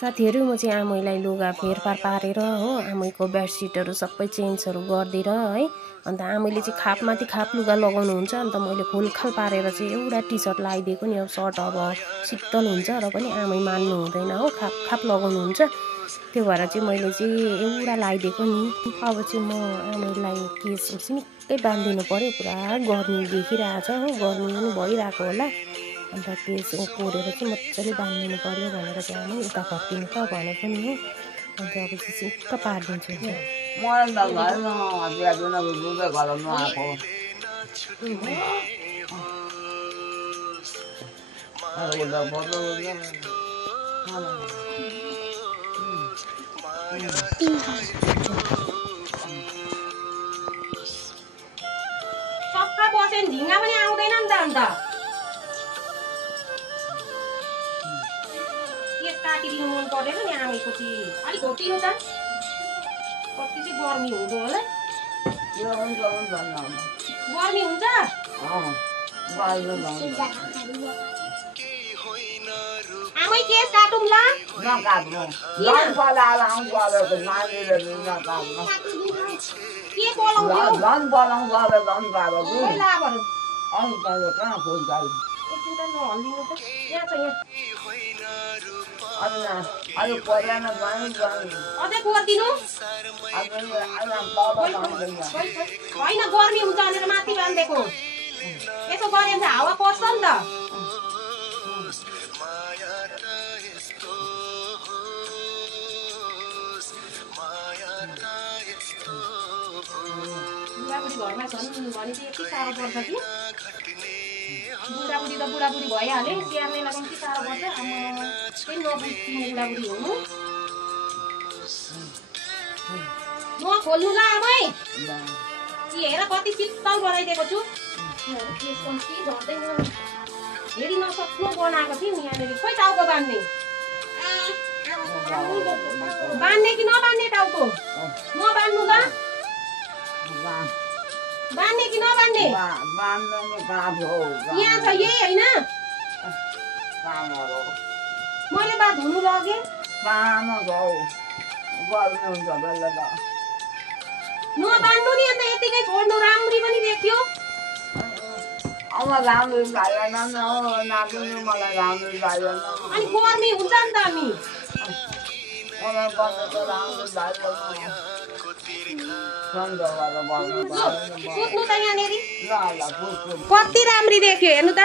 साथीहरु म चाहिँ आमैलाई लुगा फेरफार पारेर हो आमैको बेडसिटहरु सबै चेन्जहरु गर्दिएर है अन्त आमैले चाहिँ खापमाथि खाप लुगा लगाउनु हुन्छ अन्त मैले खुलखाल पारेर चाहिँ एउटा टी-शर्ट लगाइदिएको नि अब सर्ट अब शीतल हुन्छ र पनि आमै मान्नु हुँदैन हो खाप खाप लगाउनु हुन्छ त्यो भएर चाहिँ मैले चाहिँ एउटा लगाइदिएको नि अब चाहिँ म आमैलाई केस सिनिक्कै बान्दिनु पर्यो पुरा गर्मी देखिरहेछ हो गर्मी पनि भइरहेको होला अन्त केस कोरेर चाहिँ मजाले बान्दिनु पर्यो भनेर चाहिँ आमै उता फर्किनु त भनेको नि हो अन्त अब चाहिँ सिक्क पारिदिन्छु मलाई त घरमा हतिया दिन बुझ्दै घरमा आएको सक्का बसेन ढिङ्गा पनि आउँदैन नि त अन्त केस काटिदिनु मन परेन नि आमैको चाहिँ अलिक घोटिनु त कति चाहिँ गर्मी हुँदो होला गर्मी हुन्छ आमै केस काटौँ ल नकाट्नु पलाएर आउनु परेको नानीले नकाट्नु के बोलाउँथ्यो झन् पलाउनु पऱ्यो झन् पारो अरू त कहाँ खोज्छ एकदिन त नहल्लिनु त यहाँ छ यहाँ अरू परेन अझै गरिदिनु होइन गर्मी हुन्छ भनेर माथि बाँधेको यसो गऱ्यो भने हावा पर्छ नि त बुढाबुढी घरमा छन् भने चाहिँ यति साह्रो पर्छ कि बुढाबुढी त बुढाबुढी भइहाल्यो स्याहार्नेलाई कम्ती साह्रो पर्छ अब त्यही नबुझ्ने बुढाबुढी हुनु नखोल्नु ल आमै हेर कति शीतल बनाइदिएको छु केस कम्ती झर्दैन हेरि नसक्नु बनाएको थिएँ नि यहाँनिर खोइ टाउको बान्ने बान्ने कि नबान्ने टाउको नबान्नु ल बान्ने कि नबान्ने यहाँ छ यही होइन मैले बा धुनु लगेँ नबान्नु नि अन्त यतिकै छोड्नु राम्री पनि देखियो अनि गर्मी हुन्छ नि त हामी सुत्नु त यहाँनिर कति राम्री देख्यो हेर्नु त